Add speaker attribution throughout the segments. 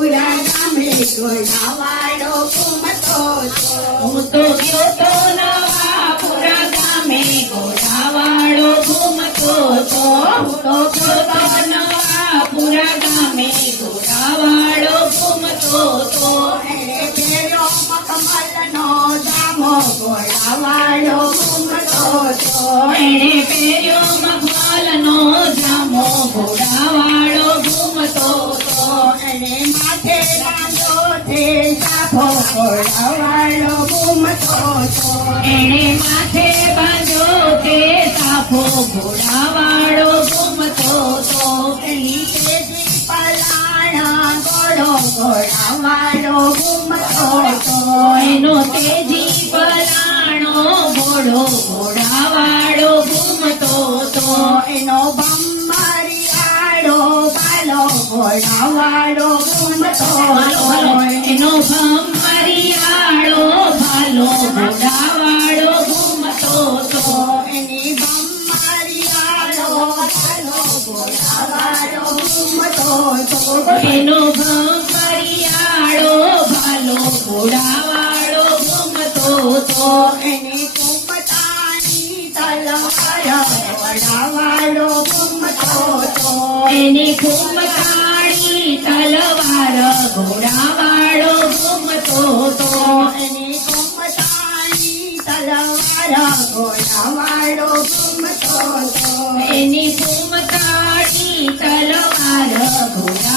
Speaker 1: પુરા ગામે ગોળાવાળો ઘૂમતો તો
Speaker 2: હું તો ગયો તો નવાપુરા ગામે ઘોડાવાળો ઘૂમતો તો હું તો ગયો તો ગામે ઘૂમતો
Speaker 1: ઘૂમતો
Speaker 2: પહેર્યો મખમલનો જામો
Speaker 1: સાફો ગોળાવાળો ઘૂમતો તો
Speaker 2: એણે માથે બાંધ્યો તે સાફો ઘોડાવાળો ઘૂમતો તો
Speaker 1: એની તેજી પલાણા
Speaker 2: એનો તેજી ઘોડો ઘોડાવાળો ઘૂમતો તો
Speaker 1: એનો ભમરિયાળો બાલો ઘોડાવાળો ઘૂમતો
Speaker 2: એનો ભમરિયાળો ભાલો ઘોડાવાળો ઘૂમતો તો
Speaker 1: એની ભમરિયાળો બાલો ઘોડાવાળો ઘૂમતો
Speaker 2: એનો ભમરિયાળો ભાલો ઘોડાવાળો ઘૂમતો તો
Speaker 1: એની કુંપટાની તલવાર તો
Speaker 2: એની ઘૂમતાળી તલવાર, ઘોડાવાળો ઘૂમતો તો
Speaker 1: એની કુંપટાની તલવાર, ઘોડાવાળો ઘૂમતો હતો.
Speaker 2: એની ઘૂમતાળી તલવાર, ઘોડાવાળો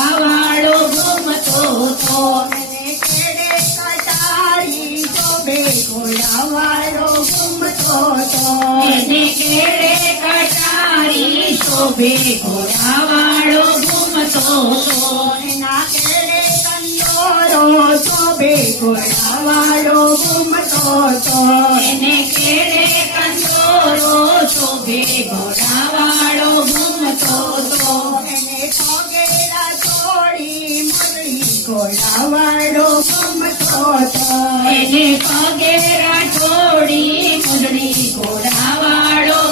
Speaker 1: ઘોડાવાળો ઘૂમતો તો
Speaker 2: એને કેરે કટારી શોભે ઘોડાવાળો ઘૂમતો તો
Speaker 1: એના કેરે કંદોરો શોભે ઘોડાવાળો ઘૂમતો તો
Speaker 2: એને કેરે કંદોરો શોભે
Speaker 1: એને
Speaker 2: પગે રાઠોડી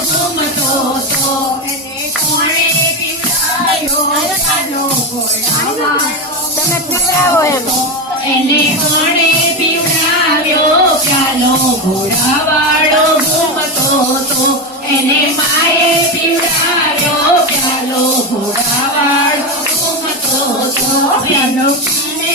Speaker 2: ઘૂમતો તો
Speaker 1: એને કોણે પીવડાયો કાલો ઘોડાવાળો
Speaker 3: તમે પીવડાવો એમ.
Speaker 2: એને કોણે પીવડાવ્યો પ્યાલો ઘોડાવાળો ઘૂમતો તો એને માએ પીવડાવ્યો ચાલો ઘોડા વાળો ઘૂમતો તો પ્યાલો પીને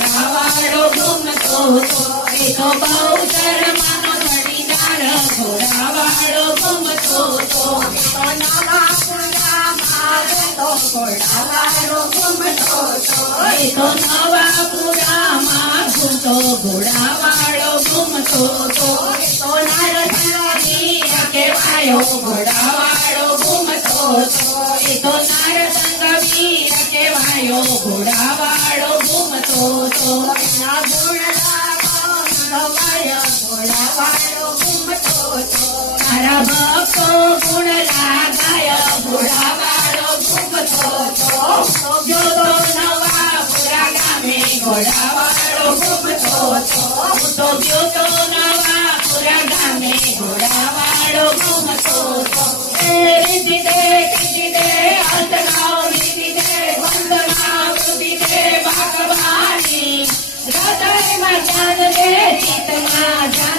Speaker 2: ઘોડાવાળો ઘૂમતો એ તો બહુ
Speaker 1: શરમાનો
Speaker 2: ધડીદાર ઘોડાવાળો ઘૂમતો તો
Speaker 1: નવા પુરામાં તો ઘોડાવાળો ઘૂમતો તો
Speaker 2: એ તો નવાપુરામાં ઘૂમતો ઘોડાવાળો ઘૂમતો તો
Speaker 1: તો નારદની
Speaker 2: કહેવાયો ઘોડાવાળો ઘૂમતો તો એ તો નારસંગ ઘોડા વાળો ઘૂમતો તો
Speaker 1: ના ગુણલા ઘોડા વાળો ઘૂમતો તો
Speaker 2: મારા ભક્તો આશા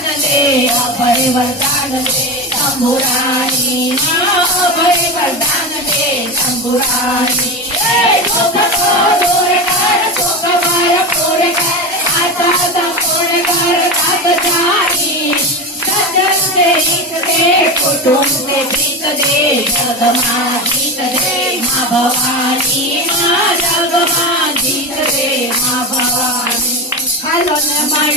Speaker 2: સંપૂર્ણ કર તાત જાની સજન દે હિત દે કુટુંબ દે પ્રીત દે જગમાં જીત દે મા ભવાની મા જગમાં જીત દે મા ભવાની હાલો ને મળી